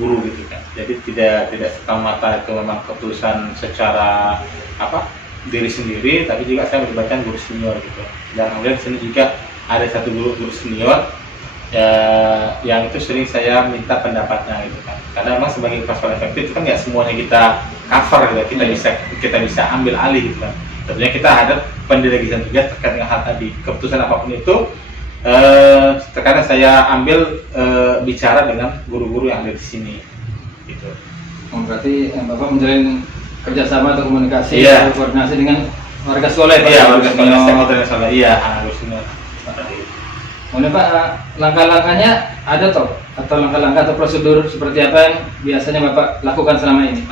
guru gitu kan. Jadi tidak semata-mata itu memang keputusan secara diri sendiri, tapi juga saya melibatkan guru senior gitu. Dan kemudian di sini juga ada satu guru senior yang itu sering saya minta pendapatnya gitu kan. Karena memang sebagai kepala efektif itu kan nggak semuanya kita cover gitu. Kita bisa ambil alih gitu kan. Tentunya kita ada pendelegasian juga terkait dengan hal tadi. Keputusan apapun itu terkadang saya ambil bicara dengan guru-guru yang ada di sini gitu. Berarti Bapak menjalin kerjasama atau komunikasi atau koordinasi dengan warga sekolah ya Pak? Iya, warga sekolah, stakeholder sekolah. Iya, harusnya. Kemudian Pak, langkah-langkahnya ada atau langkah-langkah atau prosedur seperti apa yang biasanya Bapak lakukan selama ini?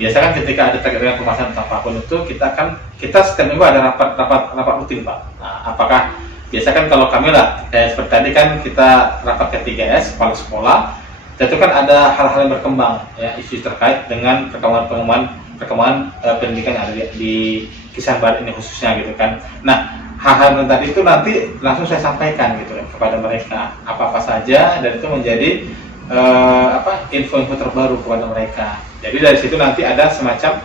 biasa kan ketika ada terkait dengan pembahasan apapun itu kita setiap minggu ada rapat rutin Pak. Nah, apakah biasa kan kalau kami lah seperti tadi kan kita rapat ke-3S kepala sekolah, itu kan ada hal-hal yang berkembang ya, isu terkait dengan perkembangan pendidikan yang ada di Kisahan Barat ini khususnya gitu kan. Nah, hal-hal yang tadi itu nanti langsung saya sampaikan gitu kan kepada mereka apa-apa saja, dan itu menjadi info-info terbaru kepada mereka. Jadi dari situ nanti ada semacam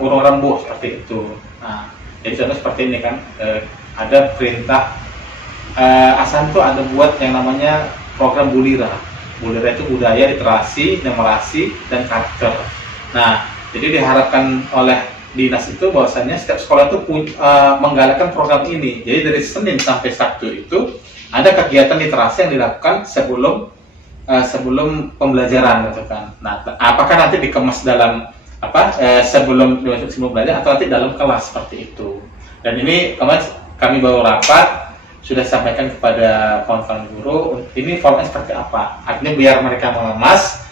urung rembuk seperti itu. Nah, jadi contoh seperti ini kan, ada perintah ASAN tuh ada buat yang namanya program Bulira. Bulira itu budaya, literasi, numerasi, dan karakter. Nah, jadi diharapkan oleh dinas itu bahwasannya setiap sekolah itu menggalakkan program ini. Jadi dari Senin sampai Sabtu itu ada kegiatan literasi yang dilakukan sebelum pembelajaran gitu kan. Nah, apakah nanti dikemas dalam sebelum belajar atau nanti dalam kelas seperti itu. Dan ini kemarin kami baru rapat, sudah sampaikan kepada kawan-kawan guru, ini formnya seperti apa. Artinya biar mereka mengemas,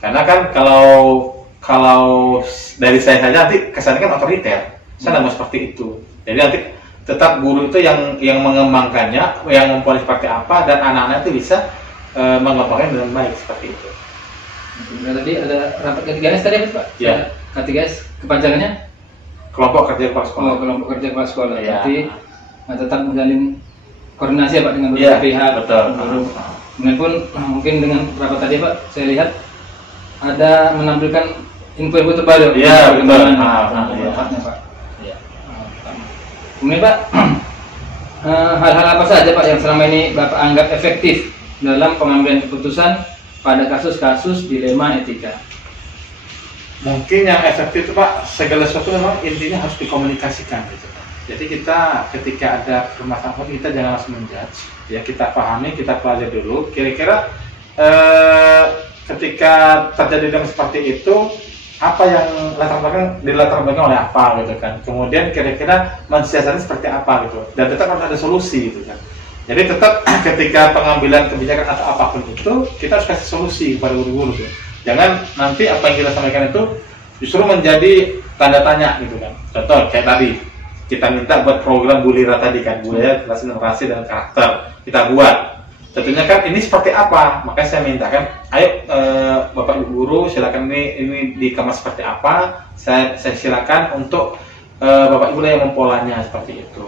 karena kan kalau dari saya saja nanti kesannya kan otoriter. Saya tidak mau seperti itu. Jadi nanti tetap guru itu yang mengembangkannya, yang mempunyai seperti apa, dan anak-anak itu bisa mengembangkan dengan baik seperti itu. Nah, tadi ada rapat K3S tadi apa Pak? Ya. K3S kepanjangannya? Kelompok kerja kepala sekolah. Oh, kelompok kerja kepala sekolah. Ya. Berarti tetap menjalin koordinasi ya Pak dengan beberapa Ya, pihak. betul. Guru. Kemudian pun mungkin dengan rapat tadi Pak, saya lihat ada menampilkan info-info terbaru. Iya, betul. Rapatnya Pak. Ya. Kemudian Pak, hal-hal apa saja Pak yang selama ini Bapak anggap efektif dalam pengambilan keputusan pada kasus-kasus dilema etika? Mungkin yang efektif itu Pak, segala sesuatu memang intinya harus dikomunikasikan gitu. Jadi kita ketika ada permasalahan kita jangan langsung menjudge, ya kita pahami, kita pelajari dulu. Kira-kira ketika terjadi dengan seperti itu, apa yang dilatar belakang oleh apa gitu kan. Kemudian kira-kira mensiasatnya seperti apa gitu. Dan tetap harus ada solusi gitu kan. Jadi tetap ketika pengambilan kebijakan atau apapun itu, kita harus kasih solusi kepada guru-guru tuh. Jangan nanti apa yang kita sampaikan itu justru menjadi tanda tanya gitu kan. Contoh kayak tadi, kita minta buat program Bulira tadi kan, budaya, literasi, numerasi, dan karakter. Kita buat. Tentunya kan ini seperti apa? Makanya saya minta kan, ayo Bapak Ibu guru silakan ini dikemas seperti apa. Saya silakan untuk Bapak Ibu yang mempolanya seperti itu.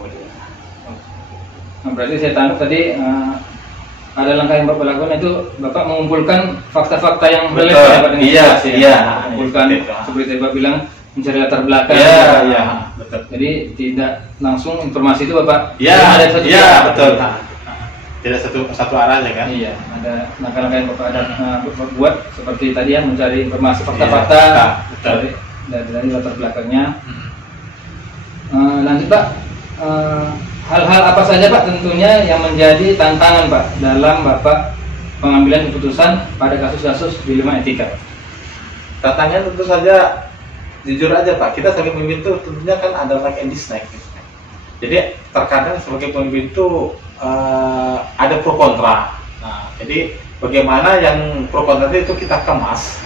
Nah, berarti saya tangkap tadi ada langkah yang Bapak lakukan itu Bapak mengumpulkan fakta-fakta yang relevan dengan situasi. Iya. Mengumpulkan seperti Bapak bilang, mencari latar belakang. Iya, betul. Jadi tidak langsung informasi itu Bapak. Iya, ada satu. Iya, betul. Tidak satu arah aja kan? Iya, ada langkah-langkah yang Bapak ada buat seperti tadi ya, mencari informasi fakta-fakta dari latar belakangnya. Lanjut Pak, hal-hal apa saja Pak tentunya yang menjadi tantangan Pak dalam Bapak pengambilan keputusan pada kasus-kasus dilema etika? Tantangannya tentu saja, jujur aja Pak, kita sebagai pemimpin itu tentunya kan ada like and dislike gitu. Jadi terkadang sebagai pemimpin itu ada pro kontra. Nah, jadi bagaimana yang pro kontra itu kita kemas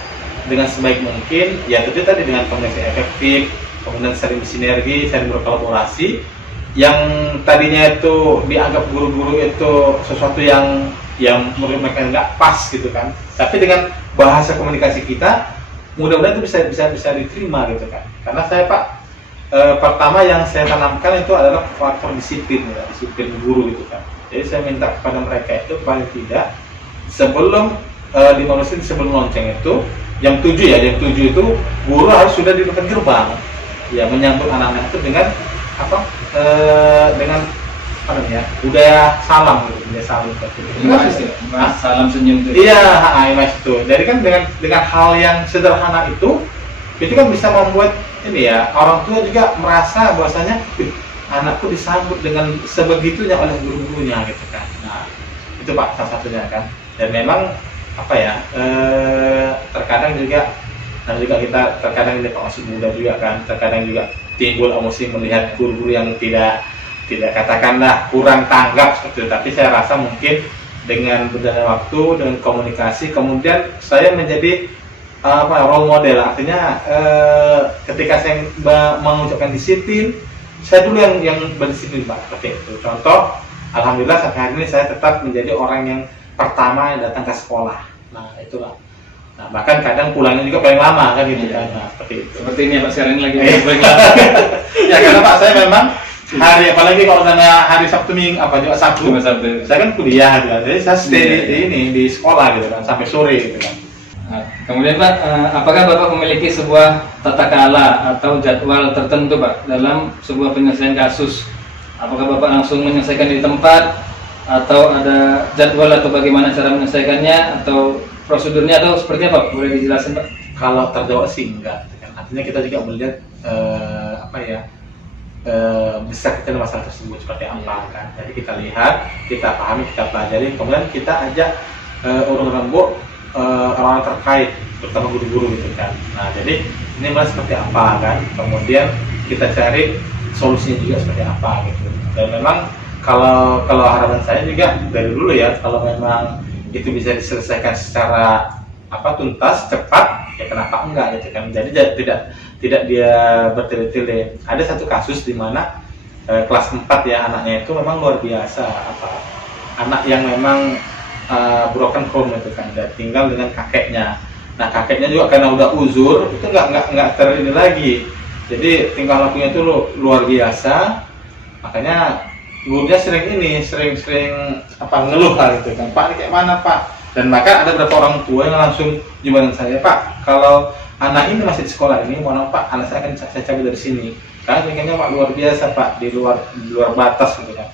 dengan sebaik mungkin, ya tentu tadi dengan komunikasi efektif, kemudian sering sinergi, sering berkolaborasi. Yang tadinya itu dianggap guru-guru itu sesuatu yang menurut mereka nggak pas gitu kan, tapi dengan bahasa komunikasi kita mudah-mudahan itu bisa diterima gitu kan. Karena saya Pak, pertama yang saya tanamkan itu adalah faktor disiplin ya, disiplin guru gitu kan. Jadi saya minta kepada mereka itu paling tidak sebelum 15 menit sebelum lonceng itu jam 7 itu guru harus sudah di depan gerbang ya, menyambut anak-anak itu dengan dengan apa namanya, budaya salam gitu, budaya salam seperti itu. Salam senyum itu. Iya, Mas itu. Jadi kan dengan hal yang sederhana itu kan bisa membuat ini ya, orang tua juga merasa bahwasanya anakku disambut dengan sebegitunya oleh guru-gurunya gitu kan. Nah, itu Pak salah satunya kan. Dan memang apa ya, terkadang juga kita terkadang ini Pak masih muda juga kan, terkadang juga timbul emosi melihat guru-guru yang tidak katakanlah kurang tanggap seperti itu. Tapi saya rasa mungkin dengan berjalannya waktu, dengan komunikasi, kemudian saya menjadi role model, artinya ketika saya mengucapkan disiplin, saya dulu yang berdisiplin Pak, seperti itu. Contoh, alhamdulillah sampai hari ini saya tetap menjadi orang yang pertama yang datang ke sekolah. Nah itulah. Nah, bahkan kadang pulangnya juga paling lama kan gitu kan. Nah, seperti itu. Seperti ini ya Pak, sekarang ini lagi Ya karena Pak saya memang hari, apalagi kalau misalnya hari Sabtu Minggu juga Sabtu, saya kan kuliah gitu kan. Jadi saya stay di sekolah gitu kan sampai sore gitu kan. Nah, kemudian Pak, apakah Bapak memiliki sebuah tata kelola atau jadwal tertentu Pak dalam sebuah penyelesaian kasus? Apakah Bapak langsung menyelesaikan di tempat, atau ada jadwal atau bagaimana cara menyelesaikannya, atau prosedurnya, atau seperti apa? Boleh dijelaskan Pak? Kalau terjawab sih enggak. Artinya kita juga melihat besar kecil masalah tersebut seperti apa kan. Jadi kita lihat, kita pahami, kita pelajari, kemudian kita ajak orang-orang orang terkait, terutama guru-guru gitu kan. Nah jadi ini malah seperti apa kan. Kemudian kita cari solusinya juga seperti apa gitu. Dan memang kalau harapan saya juga dari dulu ya, kalau memang itu bisa diselesaikan secara tuntas, cepat, ya kenapa enggak gitu kan. Jadi tidak dia bertele-tele. Ada satu kasus di mana kelas 4 ya, anaknya itu memang luar biasa, anak yang memang broken home itu kan, dan tinggal dengan kakeknya. Nah kakeknya juga karena udah uzur itu nggak terini lagi, jadi tingkah lakunya itu luar biasa. Makanya gurunya sering ngeluh lah gitu kan, Pak ini kayak mana Pak. Dan maka ada beberapa orang tua yang langsung jumpa saya, Pak kalau anak ini masih di sekolah ini, mohon Pak, anak saya akan saya cabut dari sini karena tingkahnya Pak luar biasa Pak, di luar batas gitu kan.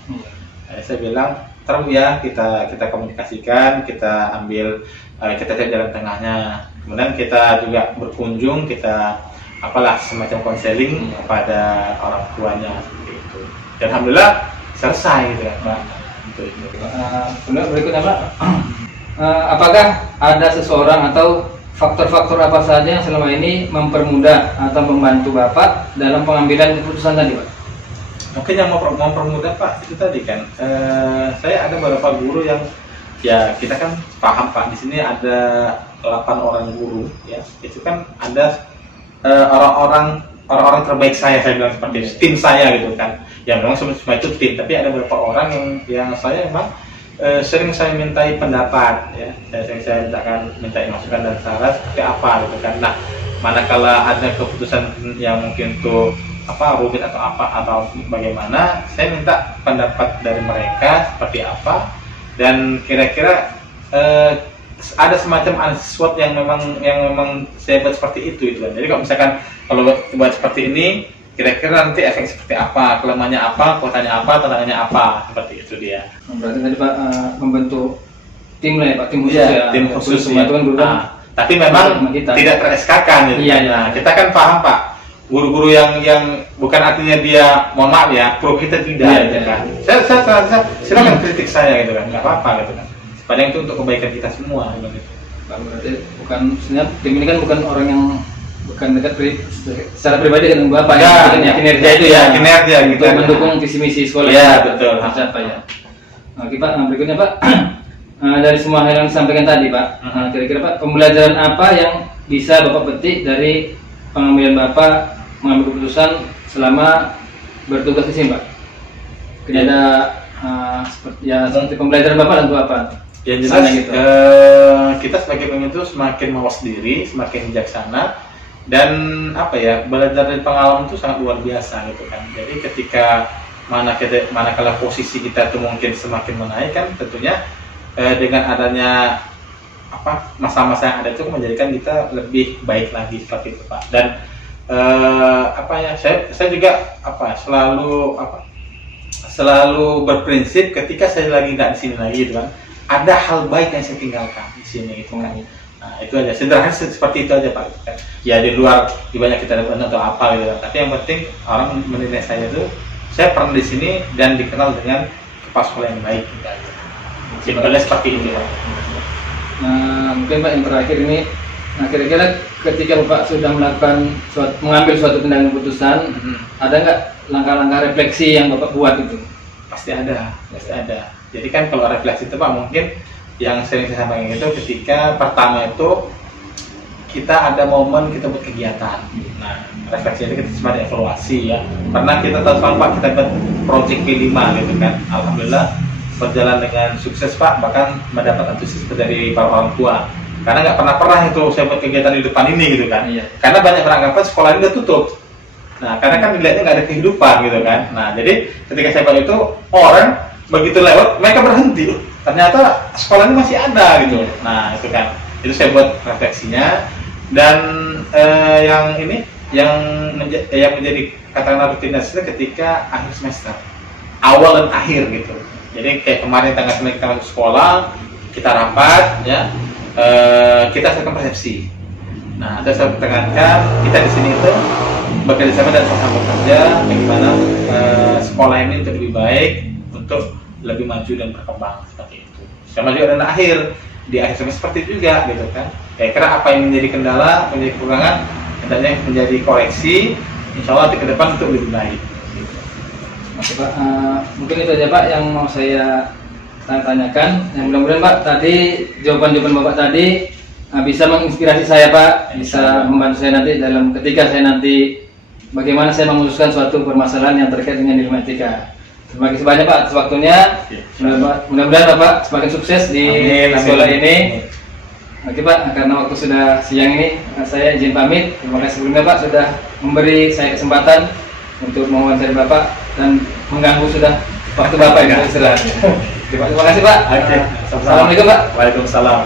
Saya bilang terus ya, kita komunikasikan, kita ambil, kita cari jalan tengahnya. Kemudian kita juga berkunjung, kita semacam konseling pada orang tuanya gitu. Dan alhamdulillah selesai gitu kan Pak. Berikutnya Pak, apakah ada seseorang atau faktor-faktor apa saja yang selama ini mempermudah atau membantu Bapak dalam pengambilan keputusan tadi Pak? Mungkin yang mempermudah Pak itu tadi kan, saya ada beberapa guru yang ya kita kan paham Pak, di sini ada 8 orang guru ya, itu kan ada orang-orang terbaik saya bilang seperti itu, tim saya gitu kan, ya memang semua itu tim, tapi ada beberapa orang yang saya memang sering saya mintai pendapat ya, saya minta masukan dan saran seperti apa gitu kan. Nah manakala ada keputusan yang mungkin tuh rumit atau bagaimana, saya minta pendapat dari mereka seperti apa, dan kira-kira ada semacam sesuatu yang memang saya buat seperti itu kan. Jadi kalau misalkan buat seperti ini, kira-kira nanti efek seperti apa, kelemahannya apa, kekuatannya apa, tantangannya apa, seperti itu dia. Berarti tadi Pak membentuk tim lah ya Pak, tim khusus ya, ya, tim khusus ya. Tapi memang tidak ter-SK-kan gitu. Iya. Nah, kita kan paham Pak, guru-guru yang bukan artinya dia, mohon maaf ya, pro kita tidak gitu kan. Saya silakan kritik saya gitu kan, nggak apa-apa gitu kan. Sepanjang itu untuk kebaikan kita semua gitu. Berarti bukan, sebenarnya tim ini kan bukan orang yang dekat secara pribadi dengan Bapak ya, kinerja itu ya, kinerja untuk mendukung visi misi sekolah ya, betul apa ya. Oke Pak, berikutnya Pak, dari semua hal yang disampaikan tadi Pak, kira-kira Pak, pembelajaran apa yang bisa Bapak petik dari pengambilan Bapak mengambil keputusan selama bertugas di sini Pak? Kira ada seperti pembelajaran Bapak tentu apa? Yang jelas gitu. Kita sebagai pemimpin itu semakin mawas diri, semakin bijaksana, dan belajar dari pengalaman itu sangat luar biasa gitu kan. Jadi ketika manakala posisi kita itu mungkin semakin menaik kan, tentunya dengan adanya masa-masa yang ada itu menjadikan kita lebih baik lagi seperti itu Pak. Dan saya juga selalu berprinsip ketika saya lagi nggak di sini lagi gitu kan, ada hal baik yang saya tinggalkan di sini gitu kan. Nah itu aja, sederhana seperti itu aja Pak. Ya di luar banyak kita dapat atau apa gitu kan. Tapi yang penting orang menilai saya itu, saya pernah di sini dan dikenal dengan kepala sekolah yang baik. Simpelnya seperti itu Pak. Nah mungkin Pak yang terakhir ini, kira-kira ketika Bapak sudah mengambil suatu tindakan keputusan, ada nggak langkah-langkah refleksi yang Bapak buat itu? Pasti ada. Jadi kan kalau refleksi itu Pak, mungkin yang sering saya sampaikan itu ketika pertama itu kita ada momen kita buat kegiatan. Nah, refleksi ini kita sebagai evaluasi ya. Karena kita tahu Pak kita buat project P5 gitu kan. Alhamdulillah berjalan dengan sukses Pak, bahkan mendapat antusiasme dari para orang tua. Karena nggak pernah itu saya buat kegiatan di depan ini gitu kan. Iya. Karena banyak beranggapan sekolah ini udah tutup. Nah, karena kan dilihatnya nggak ada kehidupan gitu kan. Nah, jadi ketika saya buat itu orang begitu lewat mereka berhenti. Ternyata sekolah ini masih ada gitu. Nah, itu kan. Itu saya buat refleksinya. Dan yang ini yang menjadi katakanlah rutinitasnya ketika akhir semester, awal dan akhir gitu. Jadi kayak kemarin tanggal 9 kita masuk sekolah, kita rapat ya, kita akan persepsi. Nah, ada saya tekankan kita di sini itu bekerja sama dan sama bekerja bagaimana sekolah ini untuk lebih baik, untuk lebih maju dan berkembang seperti itu. Sama juga dan akhir di akhir semester seperti itu juga gitu kan. Kira-kira apa yang menjadi kendala, menjadi kekurangan, hendaknya menjadi koreksi, insya Allah ke depan untuk lebih baik. Oke Pak, mungkin itu aja Pak yang mau saya tanyakan. Yang mudah-mudahan Pak tadi jawaban-jawaban Bapak tadi bisa menginspirasi saya Pak, bisa membantu saya nanti dalam ketika saya nanti bagaimana saya memutuskan suatu permasalahan yang terkait dengan ilmu etika. Terima kasih banyak Pak atas waktunya. Mudah-mudahan Bapak semakin sukses di sekolah ini. Oke Pak, karena waktu sudah siang ini saya izin pamit. Terima kasih sebelumnya Pak sudah memberi saya kesempatan untuk mewawancari Bapak dan mengganggu sudah waktu Bapak yang beristirahat. Terima kasih Pak. Oke. Assalamualaikum Pak. Waalaikumsalam.